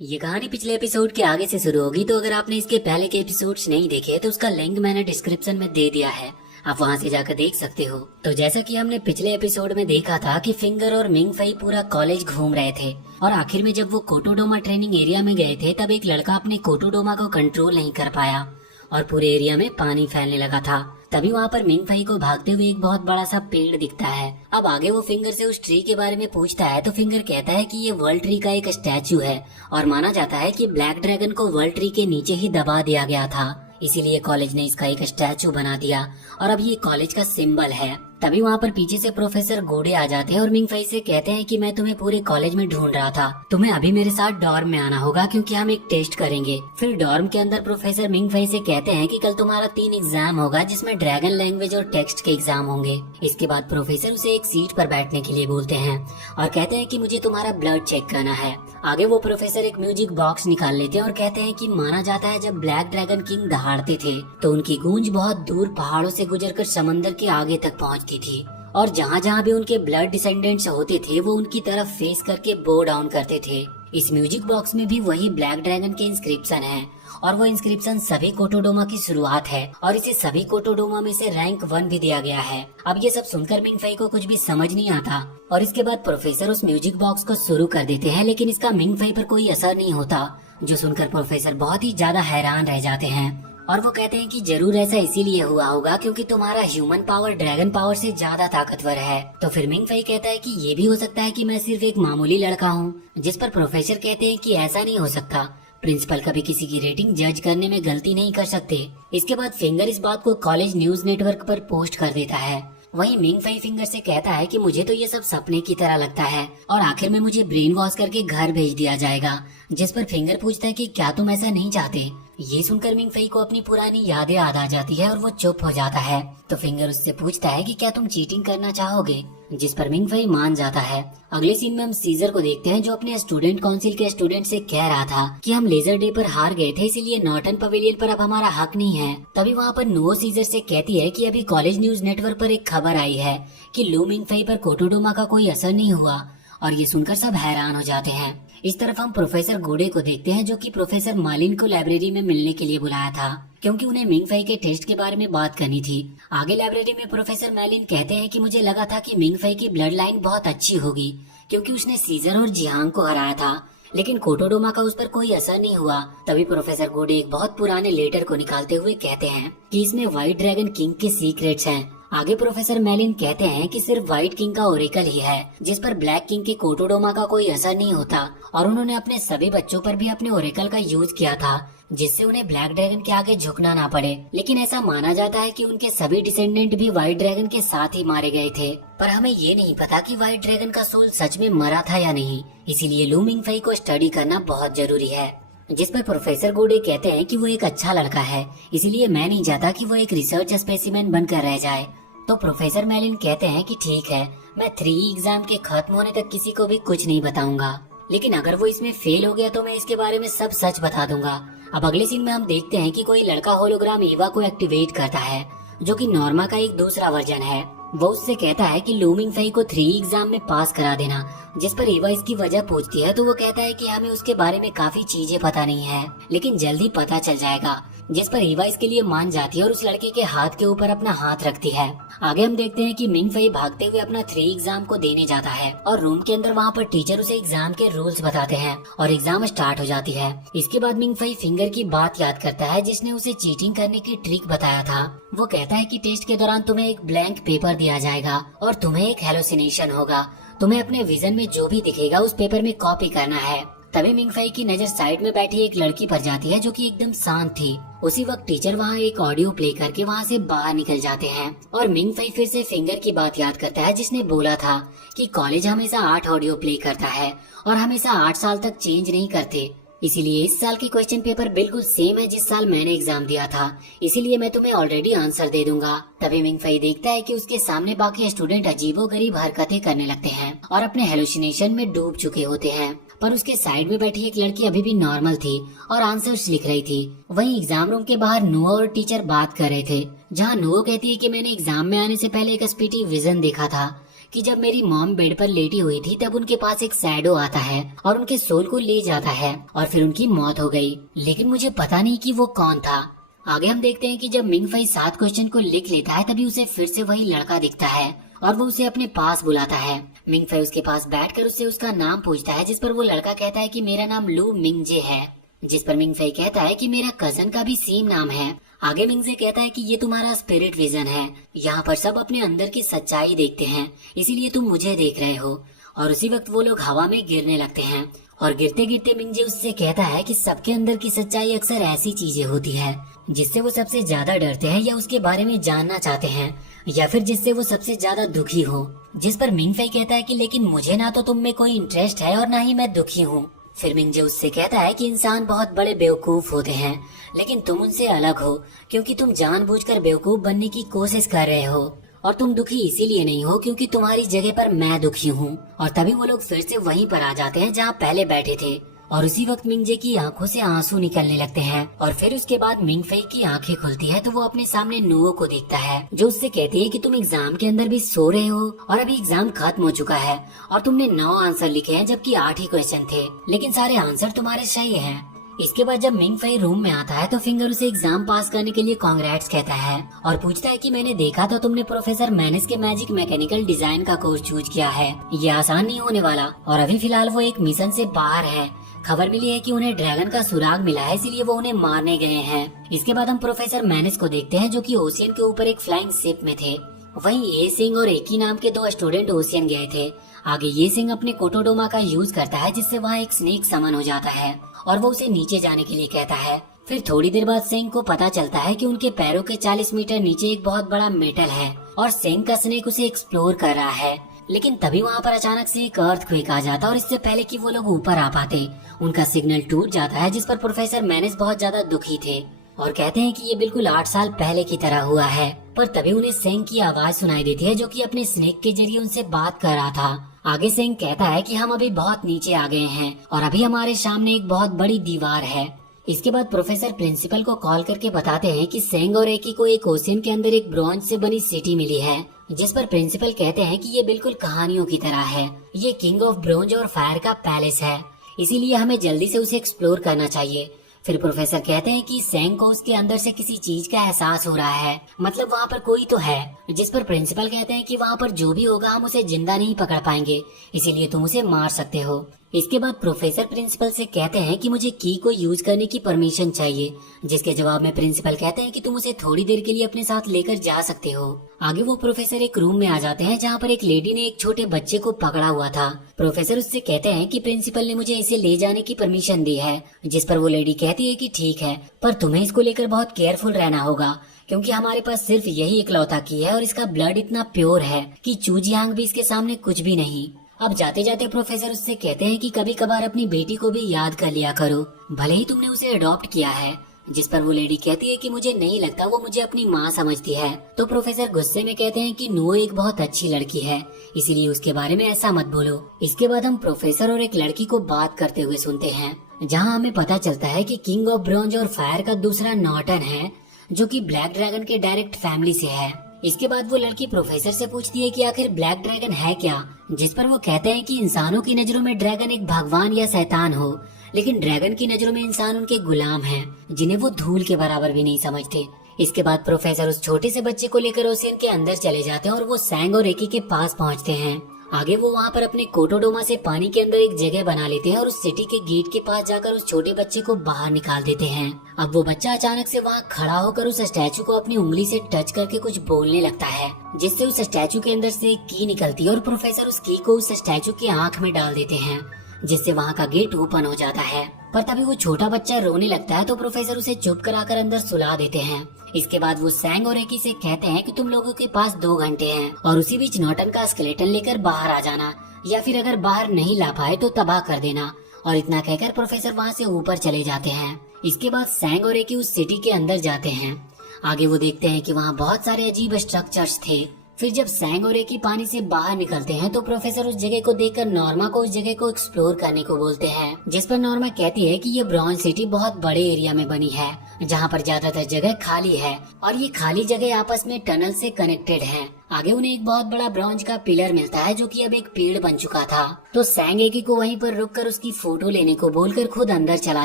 ये कहानी पिछले एपिसोड के आगे से शुरू होगी, तो अगर आपने इसके पहले के एपिसोड्स नहीं देखे तो उसका लिंक मैंने डिस्क्रिप्शन में दे दिया है, आप वहां से जाकर देख सकते हो। तो जैसा कि हमने पिछले एपिसोड में देखा था कि फिंगर और मिंग फई पूरा कॉलेज घूम रहे थे और आखिर में जब वो कोटोडोमा ट्रेनिंग एरिया में गए थे तब एक लड़का अपने कोटोडोमा को कंट्रोल नहीं कर पाया और पूरे एरिया में पानी फैलने लगा था। तभी वहाँ पर मिंग फई को भागते हुए एक बहुत बड़ा सा पेड़ दिखता है। अब आगे वो फिंगर से उस ट्री के बारे में पूछता है तो फिंगर कहता है कि ये वर्ल्ड ट्री का एक स्टैचू है और माना जाता है कि ब्लैक ड्रैगन को वर्ल्ड ट्री के नीचे ही दबा दिया गया था, इसीलिए कॉलेज ने इसका एक स्टैचू बना दिया और अब ये कॉलेज का सिंबल है। तभी वहाँ पर पीछे से प्रोफेसर गोडे आ जाते हैं और मिंग फई से कहते हैं कि मैं तुम्हें पूरे कॉलेज में ढूंढ रहा था, तुम्हें अभी मेरे साथ डॉर्म में आना होगा क्योंकि हम एक टेस्ट करेंगे। फिर डॉर्म के अंदर प्रोफेसर मिंग फई से कहते हैं कि कल तुम्हारा 3 एग्जाम होगा जिसमें ड्रैगन लैंग्वेज और टेक्स्ट के एग्जाम होंगे। इसके बाद प्रोफेसर उसे एक सीट पर बैठने के लिए बोलते हैं और कहते हैं कि मुझे तुम्हारा ब्लड चेक करना है। आगे वो प्रोफेसर एक म्यूजिक बॉक्स निकाल लेते हैं और कहते हैं कि माना जाता है जब ब्लैक ड्रैगन किंग दहाड़ते थे तो उनकी गूंज बहुत दूर पहाड़ों से गुजरकर समंदर के आगे तक पहुंचती थी और जहाँ जहाँ भी उनके ब्लड डिसेंडेंट्स होते थे वो उनकी तरफ फेस करके बो डाउन करते थे। इस म्यूजिक बॉक्स में भी वही ब्लैक ड्रैगन के इंस्क्रिप्शन है और वो इंस्क्रिप्शन सभी कोटोडोमा की शुरुआत है और इसे सभी कोटोडोमा में से रैंक 1 भी दिया गया है। अब ये सब सुनकर मिंग फई को कुछ भी समझ नहीं आता और इसके बाद प्रोफेसर उस म्यूजिक बॉक्स को शुरू कर देते हैं, लेकिन इसका मिंग फई पर कोई असर नहीं होता, जो सुनकर प्रोफेसर बहुत ही ज्यादा हैरान रह जाते हैं और वो कहते हैं कि जरूर ऐसा इसीलिए हुआ होगा क्योंकि तुम्हारा ह्यूमन पावर ड्रैगन पावर से ज्यादा ताकतवर है। तो फिर मिंग फई कहता है कि ये भी हो सकता है कि मैं सिर्फ एक मामूली लड़का हूँ, जिस पर प्रोफेसर कहते हैं कि ऐसा नहीं हो सकता, प्रिंसिपल कभी किसी की रेटिंग जज करने में गलती नहीं कर सकते। इसके बाद फिंगर इस बात को कॉलेज न्यूज नेटवर्क पर पोस्ट कर देता है। वहीं मिंग फई फिंगर से कहता है कि मुझे तो ये सब सपने की तरह लगता है और आखिर में मुझे ब्रेन वॉश करके घर भेज दिया जाएगा, जिस पर फिंगर पूछता है कि क्या तुम ऐसा नहीं चाहते। ये सुनकर मिंग फई को अपनी पुरानी यादें याद आ जाती है और वो चुप हो जाता है। तो फिंगर उससे पूछता है कि क्या तुम चीटिंग करना चाहोगे, जिस पर मिंग फई मान जाता है। अगले सीन में हम सीजर को देखते हैं जो अपने स्टूडेंट काउंसिल के स्टूडेंट से कह रहा था कि हम लेजर डे पर हार गए थे, इसीलिए नॉर्टन पवेलियन पर अब हमारा हक नहीं है। तभी वहाँ पर नुओ सीजर से कहती है कि अभी कॉलेज न्यूज नेटवर्क पर एक खबर आई है कि लू मिंग फई पर कोटोडोमा का कोई असर नहीं हुआ और ये सुनकर सब हैरान हो जाते हैं। इस तरफ हम प्रोफेसर गोडे को देखते हैं जो कि प्रोफेसर मालिन को लाइब्रेरी में मिलने के लिए बुलाया था क्योंकि उन्हें मिंग फई के टेस्ट के बारे में बात करनी थी। आगे लाइब्रेरी में प्रोफेसर मालिन कहते हैं कि मुझे लगा था कि मिंग फई की ब्लड लाइन बहुत अच्छी होगी क्योंकि उसने सीजर और जियांग को हराया था, लेकिन कोटोडोमा का उस पर कोई असर नहीं हुआ। तभी प्रोफेसर गोडे एक बहुत पुराने लेटर को निकालते हुए कहते हैं कि इसमें व्हाइट ड्रैगन किंग के सीक्रेट्स हैं। आगे प्रोफेसर मेलिन कहते हैं कि सिर्फ व्हाइट किंग का ओरेकल ही है जिस पर ब्लैक किंग के कोटोडोमा का कोई असर नहीं होता और उन्होंने अपने सभी बच्चों पर भी अपने ओरेकल का यूज किया था जिससे उन्हें ब्लैक ड्रैगन के आगे झुकना ना पड़े। लेकिन ऐसा माना जाता है कि उनके सभी डिसेंडेंट भी व्हाइट ड्रैगन के साथ ही मारे गए थे, पर हमें ये नहीं पता कि व्हाइट ड्रैगन का सोल सच में मरा था या नहीं, इसीलिए लू मिंग फई को स्टडी करना बहुत जरूरी है। जिस पर प्रोफेसर गोडे कहते हैं कि वो एक अच्छा लड़का है, इसीलिए मैं नहीं चाहता कि वो एक रिसर्च स्पेसिमेन बनकर रह जाए। तो प्रोफेसर मेलिन कहते हैं कि ठीक है, मैं 3 एग्जाम के खत्म होने तक किसी को भी कुछ नहीं बताऊंगा, लेकिन अगर वो इसमें फेल हो गया तो मैं इसके बारे में सब सच बता दूंगा। अब अगले सीन में हम देखते हैं कि कोई लड़का होलोग्राम ईवा को एक्टिवेट करता है जो कि नॉर्मा का एक दूसरा वर्जन है। वो उससे कहता है कि लू मिंग फई को 3 एग्जाम में पास करा देना, जिस पर ईवा इसकी वजह पूछती है तो वो कहता है कि हमें उसके बारे में काफी चीजें पता नहीं है लेकिन जल्दी पता चल जाएगा, जिस पर ईवा इसके लिए मान जाती है और उस लड़के के हाथ के ऊपर अपना हाथ रखती है। आगे हम देखते हैं कि मिंग फई भागते हुए अपना 3 एग्जाम को देने जाता है और रूम के अंदर वहाँ पर टीचर उसे एग्जाम के रूल्स बताते हैं और एग्जाम स्टार्ट हो जाती है। इसके बाद मिंग फई फिंगर की बात याद करता है जिसने उसे चीटिंग करने की ट्रिक बताया था। वो कहता है कि टेस्ट के दौरान तुम्हें एक ब्लैंक पेपर दिया जाएगा और तुम्हें एक हेलोसिनेशन होगा, तुम्हें अपने विजन में जो भी दिखेगा उस पेपर में कॉपी करना है। तभी मिंग फई की नजर साइड में बैठी एक लड़की पर जाती है जो कि एकदम शांत थी। उसी वक्त टीचर वहाँ एक ऑडियो प्ले करके वहाँ से बाहर निकल जाते हैं और मिंग फई फिर से फिंगर की बात याद करता है जिसने बोला था कि कॉलेज हमेशा 8 ऑडियो प्ले करता है और हमेशा 8 साल तक चेंज नहीं करते, इसीलिए इस साल की क्वेश्चन पेपर बिल्कुल सेम है जिस साल मैंने एग्जाम दिया था, इसीलिए मैं तुम्हें ऑलरेडी आंसर दे दूंगा। तभी मिंग फई देखता है कि उसके सामने बाकी स्टूडेंट अजीबोगरीब हरकतें करने लगते हैं और अपने हेलुसिनेशन में डूब चुके होते हैं, पर उसके साइड में बैठी एक लड़की अभी भी नॉर्मल थी और आंसर्स लिख रही थी। वहीं एग्जाम रूम के बाहर नुओ और टीचर बात कर रहे थे, जहाँ नुओ कहती है कि मैंने एग्जाम में आने से पहले एक स्पीटी विजन देखा था कि जब मेरी मॉम बेड पर लेटी हुई थी तब उनके पास एक शैडो आता है और उनके सोल को ले जाता है और फिर उनकी मौत हो गई, लेकिन मुझे पता नहीं कि वो कौन था। आगे हम देखते हैं कि जब मिंग फई 7 क्वेश्चन को लिख लेता है तभी उसे फिर से वही लड़का दिखता है और वो उसे अपने पास बुलाता है। मिंग फई उसके पास बैठकर उससे उसका नाम पूछता है, जिस पर वो लड़का कहता है कि मेरा नाम लू मिंगजे है, जिस पर मिंग फई कहता है कि मेरा कजन का भी सेम नाम है। आगे मिंगजे कहता है कि ये तुम्हारा स्पिरिट विजन है, यहाँ पर सब अपने अंदर की सच्चाई देखते हैं, इसीलिए तुम मुझे देख रहे हो। और उसी वक्त वो लोग हवा में गिरने लगते हैं और गिरते गिरते मिंगजे उससे कहता है कि सबके अंदर की सच्चाई अक्सर ऐसी चीजें होती है जिससे वो सबसे ज्यादा डरते हैं या उसके बारे में जानना चाहते हैं, या फिर जिससे वो सबसे ज्यादा दुखी हो। जिस पर मिंग फई कहता है कि लेकिन मुझे ना तो तुम में कोई इंटरेस्ट है और ना ही मैं दुखी हूँ। फिर मिंगजे उससे कहता है कि इंसान बहुत बड़े बेवकूफ होते हैं, लेकिन तुम उनसे अलग हो क्योंकि तुम जानबूझकर बेवकूफ बनने की कोशिश कर रहे हो, और तुम दुखी इसीलिए नहीं हो क्योंकि तुम्हारी जगह पर मैं दुखी हूँ। और तभी वो लोग फिर से वहीं पर आ जाते हैं जहाँ पहले बैठे थे और उसी वक्त मिंगजे की आंखों से आंसू निकलने लगते हैं। और फिर उसके बाद मिंग फई की आंखें खुलती है तो वो अपने सामने नुओ को देखता है जो उससे कहती है कि तुम एग्जाम के अंदर भी सो रहे हो और अभी एग्जाम खत्म हो चुका है और तुमने 9 आंसर लिखे हैं जबकि 8 ही क्वेश्चन थे, लेकिन सारे आंसर तुम्हारे सही हैं। इसके बाद जब मिंग फई रूम में आता है तो फिंगर उसे एग्जाम पास करने के लिए कांग्रेट्स कहता है और पूछता है कि मैंने देखा था तुमने प्रोफेसर मैनेस के मैजिक मैकेनिकल डिजाइन का कोर्स चूज किया है, ये आसान नहीं होने वाला। और अभी फिलहाल वो एक मिशन से बाहर है। खबर मिली है कि उन्हें ड्रैगन का सुराग मिला है, इसीलिए वो उन्हें मारने गए हैं। इसके बाद हम प्रोफेसर मैनेस को देखते हैं जो कि ओशियन के ऊपर एक फ्लाइंग शिप में थे। वहीं ए सिंह और एकी नाम के 2 स्टूडेंट ओशियन गए थे। आगे ये सिंह अपने कोटोडोमा का यूज करता है जिससे वहाँ एक स्नेक समन हो जाता है और वो उसे नीचे जाने के लिए कहता है। फिर थोड़ी देर बाद सिंह को पता चलता है कि उनके पैरों के 40 मीटर नीचे एक बहुत बड़ा मेटल है और सिंह का स्नेक उसे एक्सप्लोर कर रहा है। लेकिन तभी वहाँ पर अचानक से एक अर्थक्वेक आ जाता और इससे पहले कि वो लोग ऊपर आ पाते उनका सिग्नल टूट जाता है, जिस पर प्रोफेसर मैनेस बहुत ज्यादा दुखी थे और कहते हैं कि ये बिल्कुल 8 साल पहले की तरह हुआ है। पर तभी उन्हें सेंग की आवाज सुनाई देती है जो कि अपने स्नेक के जरिए उनसे बात कर रहा था। आगे सेंग कहता है कि हम अभी बहुत नीचे आ गए हैं और अभी हमारे सामने एक बहुत बड़ी दीवार है। इसके बाद प्रोफेसर प्रिंसिपल को कॉल करके बताते हैं कि सेंग और एकी को एक ओशियन के अंदर एक ब्रॉन्ज से बनी सिटी मिली है, जिस पर प्रिंसिपल कहते हैं कि ये बिल्कुल कहानियों की तरह है। ये किंग ऑफ ब्रोंज और फायर का पैलेस है, इसीलिए हमें जल्दी से उसे एक्सप्लोर करना चाहिए। फिर प्रोफेसर कहते हैं कि सेंग को उसके अंदर से किसी चीज का एहसास हो रहा है, मतलब वहाँ पर कोई तो है। जिस पर प्रिंसिपल कहते हैं कि वहाँ पर जो भी होगा हम उसे जिंदा नहीं पकड़ पाएंगे, इसीलिए तुम उसे मार सकते हो। इसके बाद प्रोफेसर प्रिंसिपल से कहते हैं कि मुझे की को यूज करने की परमिशन चाहिए, जिसके जवाब में प्रिंसिपल कहते हैं कि तुम उसे थोड़ी देर के लिए अपने साथ लेकर जा सकते हो। आगे वो प्रोफेसर एक रूम में आ जाते हैं जहाँ पर एक लेडी ने एक छोटे बच्चे को पकड़ा हुआ था। प्रोफेसर उससे कहते हैं कि प्रिंसिपल ने मुझे इसे ले जाने की परमिशन दी है, जिस पर वो लेडी कहती है कि ठीक है, पर तुम्हें इसको लेकर बहुत केयरफुल रहना होगा क्योंकि हमारे पास सिर्फ यही इकलौता की है और इसका ब्लड इतना प्योर है कि चूजियांग भी इसके सामने कुछ भी नहीं। अब जाते जाते प्रोफेसर उससे कहते हैं कि कभी कभार अपनी बेटी को भी याद कर लिया करो, भले ही तुमने उसे अडॉप्ट किया है। जिस पर वो लेडी कहती है कि मुझे नहीं लगता वो मुझे अपनी माँ समझती है। तो प्रोफेसर गुस्से में कहते हैं कि नुओ एक बहुत अच्छी लड़की है, इसीलिए उसके बारे में ऐसा मत बोलो। इसके बाद हम प्रोफेसर और एक लड़की को बात करते हुए सुनते हैं, जहाँ हमें पता चलता है कि किंग ऑफ ब्रोंज और फायर का दूसरा नॉर्टन है जो कि ब्लैक ड्रैगन के डायरेक्ट फैमिली से है। इसके बाद वो लड़की प्रोफेसर से पूछती है कि आखिर ब्लैक ड्रैगन है क्या, जिस पर वो कहते हैं कि इंसानों की नजरों में ड्रैगन एक भगवान या शैतान हो, लेकिन ड्रैगन की नजरों में इंसान उनके गुलाम हैं, जिन्हें वो धूल के बराबर भी नहीं समझते। इसके बाद प्रोफेसर उस छोटे से बच्चे को लेकर ओशियन के अंदर चले जाते हैं और वो सैंग और एकी के पास पहुंचते हैं। आगे वो वहाँ पर अपने कोटोडोमा से पानी के अंदर एक जगह बना लेते हैं और उस सिटी के गेट के पास जाकर उस छोटे बच्चे को बाहर निकाल देते हैं। अब वो बच्चा अचानक से वहाँ खड़ा होकर उस स्टैचू को अपनी उंगली से टच करके कुछ बोलने लगता है, जिससे उस स्टैचू के अंदर से एक की निकलती है और प्रोफेसर उस की को उस स्टैचू की आँख में डाल देते हैं, जिससे वहाँ का गेट ओपन हो जाता है। पर तभी वो छोटा बच्चा रोने लगता है तो प्रोफेसर उसे चुप कराकर अंदर सुला देते हैं। इसके बाद वो सैंग और एकी से कहते हैं कि तुम लोगों के पास 2 घंटे हैं और उसी बीच नॉर्टन का स्केलेटन लेकर बाहर आ जाना, या फिर अगर बाहर नहीं ला पाए तो तबाह कर देना। और इतना कहकर प्रोफेसर वहाँ से ऊपर चले जाते हैं। इसके बाद सैंग और एकी उस सिटी के अंदर जाते हैं। आगे वो देखते हैं कि वहाँ बहुत सारे अजीब स्ट्रक्चर्स थे। फिर जब सैंग और एकी पानी से बाहर निकलते हैं तो प्रोफेसर उस जगह को देखकर नॉर्मा को उस जगह को एक्सप्लोर करने को बोलते हैं, जिस पर नॉर्मा कहती है कि ये ब्रॉन्ज सिटी बहुत बड़े एरिया में बनी है, जहाँ पर ज्यादातर जगह खाली है और ये खाली जगह आपस में टनल से कनेक्टेड है आगे उन्हें एक बहुत बड़ा ब्रॉन्ज का पिलर मिलता है जो कि अब एक पेड़ बन चुका था। तो सैंग एकी को वहीं पर रुककर उसकी फोटो लेने को बोलकर खुद अंदर चला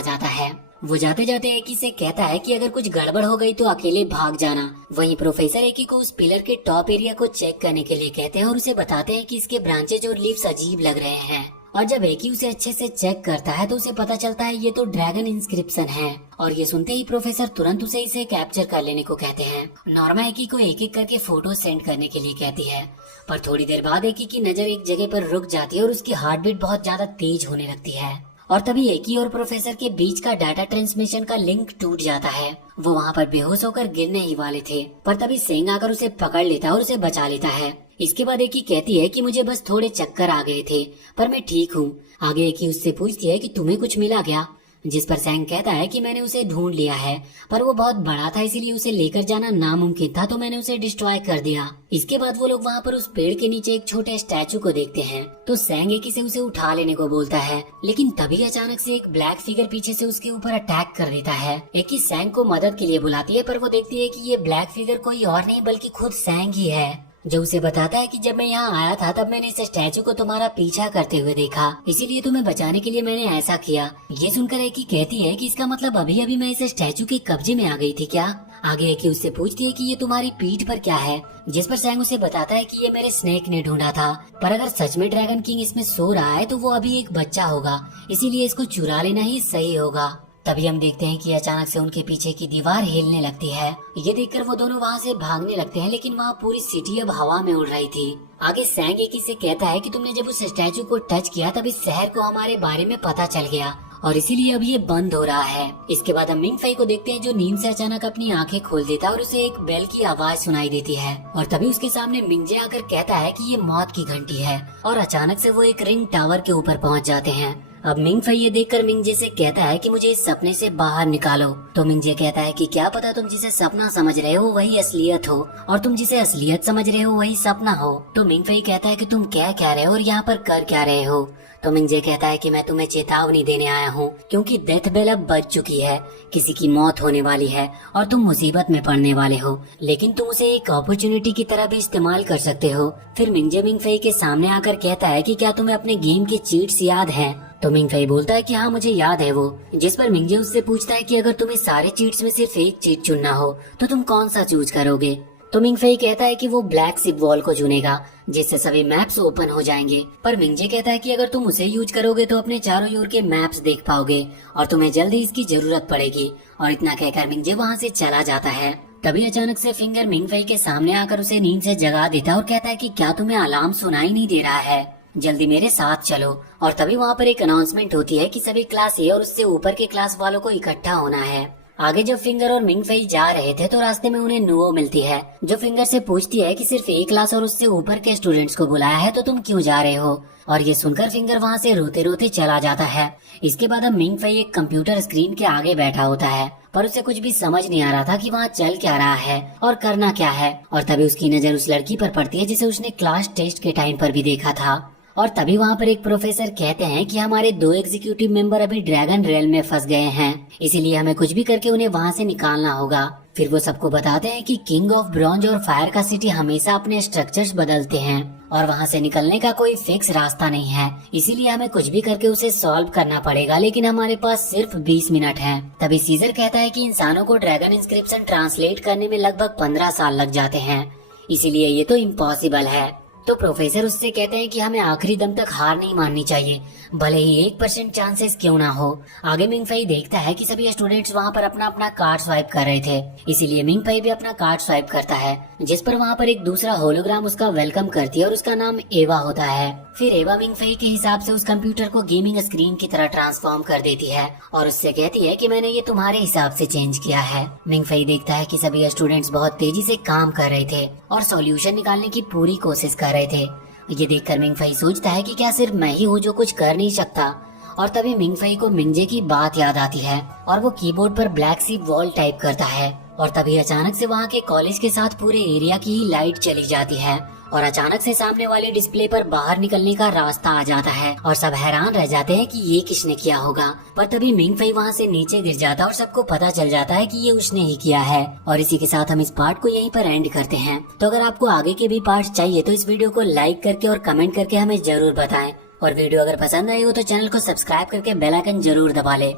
जाता है। वो जाते जाते एकी से कहता है कि अगर कुछ गड़बड़ हो गई तो अकेले भाग जाना। वहीं प्रोफेसर एकी को उस पिलर के टॉप एरिया को चेक करने के लिए कहते हैं और उसे बताते हैं कि इसके ब्रांचेज और लीव्स अजीब लग रहे हैं। और जब एकी उसे अच्छे से चेक करता है तो उसे पता चलता है ये तो ड्रैगन इंस्क्रिप्शन है। और ये सुनते ही प्रोफेसर तुरंत उसे इसे कैप्चर कर लेने को कहते हैं। नॉर्मा एकी को एक एक करके फोटो सेंड करने के लिए कहती है, पर थोड़ी देर बाद एकी की नजर एक जगह पर रुक जाती है और उसकी हार्ट बीट बहुत ज्यादा तेज होने लगती है। और तभी एकी और प्रोफेसर के बीच का डाटा ट्रांसमिशन का लिंक टूट जाता है। वो वहाँ पर बेहोश होकर गिरने ही वाले थे, पर तभी सेंग आकर उसे पकड़ लेता है और उसे बचा लेता है। इसके बाद एकी कहती है कि मुझे बस थोड़े चक्कर आ गए थे, पर मैं ठीक हूँ। आगे एकी उससे पूछती है कि तुम्हें कुछ मिला क्या, जिस पर सैंग कहता है कि मैंने उसे ढूंढ लिया है, पर वो बहुत बड़ा था इसीलिए उसे लेकर जाना नामुमकिन था, तो मैंने उसे डिस्ट्रॉय कर दिया। इसके बाद वो लोग वहाँ पर उस पेड़ के नीचे एक छोटे स्टैचू को देखते हैं। तो सैंग एकी से उसे उठा लेने को बोलता है, लेकिन तभी अचानक से एक ब्लैक फिगर पीछे से उसके ऊपर अटैक कर देता है। एकी सैंग को मदद के लिए बुलाती है, पर वो देखती है कि ये ब्लैक फिगर कोई और नहीं बल्कि खुद सैंग ही है, जो उसे बताता है कि जब मैं यहाँ आया था तब मैंने इस स्टैचू को तुम्हारा पीछा करते हुए देखा, इसीलिए तुम्हें बचाने के लिए मैंने ऐसा किया। ये सुनकर एकी कहती है कि इसका मतलब अभी अभी मैं इस स्टैचू के कब्जे में आ गई थी क्या। आगे एकी उससे पूछती है कि ये तुम्हारी पीठ पर क्या है, जिस पर सैंग उसे बताता है कि ये मेरे स्नेक ने ढूंढा था, पर अगर सच में ड्रैगन किंग इसमें सो रहा है तो वो अभी एक बच्चा होगा, इसीलिए इसको चुरा लेना ही सही होगा। तभी हम देखते हैं कि अचानक से उनके पीछे की दीवार हिलने लगती है। ये देखकर वो दोनों वहाँ से भागने लगते हैं, लेकिन वहाँ पूरी सिटी अब हवा में उड़ रही थी। आगे सैंग एकी से कहता है कि तुमने जब उस स्टैचू को टच किया तब इस शहर को हमारे बारे में पता चल गया और इसीलिए अब ये बंद हो रहा है। इसके बाद हम मिंग फई को देखते हैं जो नींद से अचानक अपनी आंखें खोल देता है और उसे एक बेल की आवाज सुनाई देती है। और तभी उसके सामने मिंगजे आकर कहता है कि ये मौत की घंटी है और अचानक से वो एक रिंग टावर के ऊपर पहुंच जाते हैं। अब मिंग फई ये देखकर मिंगजे से कहता है कि मुझे इस सपने से बाहर निकालो। तो मिंगजे कहता है कि क्या पता तुम जिसे सपना समझ रहे हो वही असलियत हो और तुम जिसे असलियत समझ रहे हो वही सपना हो। तो मिंग फई कहता है कि तुम क्या कह रहे हो और यहाँ पर कर क्या रहे हो। तो मिंगजे कहता है कि मैं तुम्हें चेतावनी देने आया हूँ क्योंकि डेथ बेल अब बज चुकी है, किसी की मौत होने वाली है और तुम मुसीबत में पड़ने वाले हो, लेकिन तुम उसे एक अपॉर्चुनिटी की तरह भी इस्तेमाल कर सकते हो। फिर मिंगजे मिंग फई के सामने आकर कहता है कि क्या तुम्हें अपने गेम के चीट्स याद हैं। तो मिंग फई बोलता है कि हाँ मुझे याद है वो, जिस पर मिंगजे उससे पूछता है कि अगर तुम्हें सारे चीट्स में सिर्फ एक चीट चुनना हो तो तुम कौन सा चूज करोगे। तो मिंग फई कहता है कि वो ब्लैक सिप वॉल को चुनेगा जिससे सभी मैप्स ओपन हो जाएंगे, पर मिंगजे कहता है कि अगर तुम उसे यूज करोगे तो अपने चारों ओर के मैप्स देख पाओगे और तुम्हें जल्द ही इसकी जरूरत पड़ेगी। और इतना कहकर मिंगजे वहाँ से चला जाता है। तभी अचानक से फिंगर मिंग फई के सामने आकर उसे नींद से जगा देता है और कहता है कि क्या तुम्हें अलार्म सुनाई नहीं दे रहा है, जल्दी मेरे साथ चलो। और तभी वहाँ पर एक अनाउंसमेंट होती है कि सभी क्लास ए और उससे ऊपर के क्लास वालों को इकट्ठा होना है। आगे जब फिंगर और मिंग फई जा रहे थे तो रास्ते में उन्हें नुओ मिलती है जो फिंगर से पूछती है कि सिर्फ एक क्लास और उससे ऊपर के स्टूडेंट्स को बुलाया है तो तुम क्यों जा रहे हो। और ये सुनकर फिंगर वहाँ से रोते रोते चला जाता है। इसके बाद अब मिंग फई एक कंप्यूटर स्क्रीन के आगे बैठा होता है, पर उसे कुछ भी समझ नहीं आ रहा था कि वहाँ चल क्या रहा है और करना क्या है। और तभी उसकी नजर उस लड़की पर पड़ती है जिसे उसने क्लास टेस्ट के टाइम पर भी देखा था। और तभी वहाँ पर एक प्रोफेसर कहते हैं कि हमारे 2 एग्जीक्यूटिव मेंबर अभी ड्रैगन रेल में फंस गए हैं, इसीलिए हमें कुछ भी करके उन्हें वहाँ से निकालना होगा। फिर वो सबको बताते हैं कि किंग ऑफ ब्रॉन्ज और फायर का सिटी हमेशा अपने स्ट्रक्चर्स बदलते हैं और वहाँ से निकलने का कोई फिक्स रास्ता नहीं है, इसीलिए हमें कुछ भी करके उसे सॉल्व करना पड़ेगा, लेकिन हमारे पास सिर्फ 20 मिनट हैं। तभी सीजर कहता है कि इंसानों को ड्रैगन इंस्क्रिप्शन ट्रांसलेट करने में लगभग 15 साल लग जाते हैं, इसीलिए ये तो इम्पॉसिबल है। तो प्रोफेसर उससे कहते हैं कि हमें आखिरी दम तक हार नहीं माननी चाहिए, भले ही 1% चांसेस क्यों ना हो। आगे मिंग फई देखता है कि सभी स्टूडेंट्स वहाँ पर अपना अपना कार्ड स्वाइप कर रहे थे, इसीलिए मिंग फई भी अपना कार्ड स्वाइप करता है, जिस पर वहाँ पर एक दूसरा होलोग्राम उसका वेलकम करती है और उसका नाम एवा होता है। फिर एवा मिंग फई के हिसाब से उस कंप्यूटर को गेमिंग स्क्रीन की तरह ट्रांसफॉर्म कर देती है और उससे कहती है कि मैंने ये तुम्हारे हिसाब से चेंज किया है। मिंग फई देखता है कि सभी स्टूडेंट्स बहुत तेजी से काम कर रहे थे और सॉल्यूशन निकालने की पूरी कोशिश कर रहे थे। ये देखकर मिंग फई सोचता है कि क्या सिर्फ मैं ही हूँ जो कुछ कर नहीं सकता। और तभी मिंग फई को मिंगजे की बात याद आती है और वो कीबोर्ड पर ब्लैक सी वॉल टाइप करता है। और तभी अचानक से वहाँ के कॉलेज के साथ पूरे एरिया की ही लाइट चली जाती है और अचानक से सामने वाली डिस्प्ले पर बाहर निकलने का रास्ता आ जाता है और सब हैरान रह जाते हैं कि ये किसने किया होगा। पर तभी मिंग फई वहाँ से नीचे गिर जाता है और सबको पता चल जाता है कि ये उसने ही किया है। और इसी के साथ हम इस पार्ट को यहीं पर एंड करते हैं। तो अगर आपको आगे के भी पार्ट चाहिए तो इस वीडियो को लाइक करके और कमेंट करके हमें जरूर बताएं। और वीडियो अगर पसंद आई हो तो चैनल को सब्सक्राइब करके बेल आइकन जरूर दबा ले।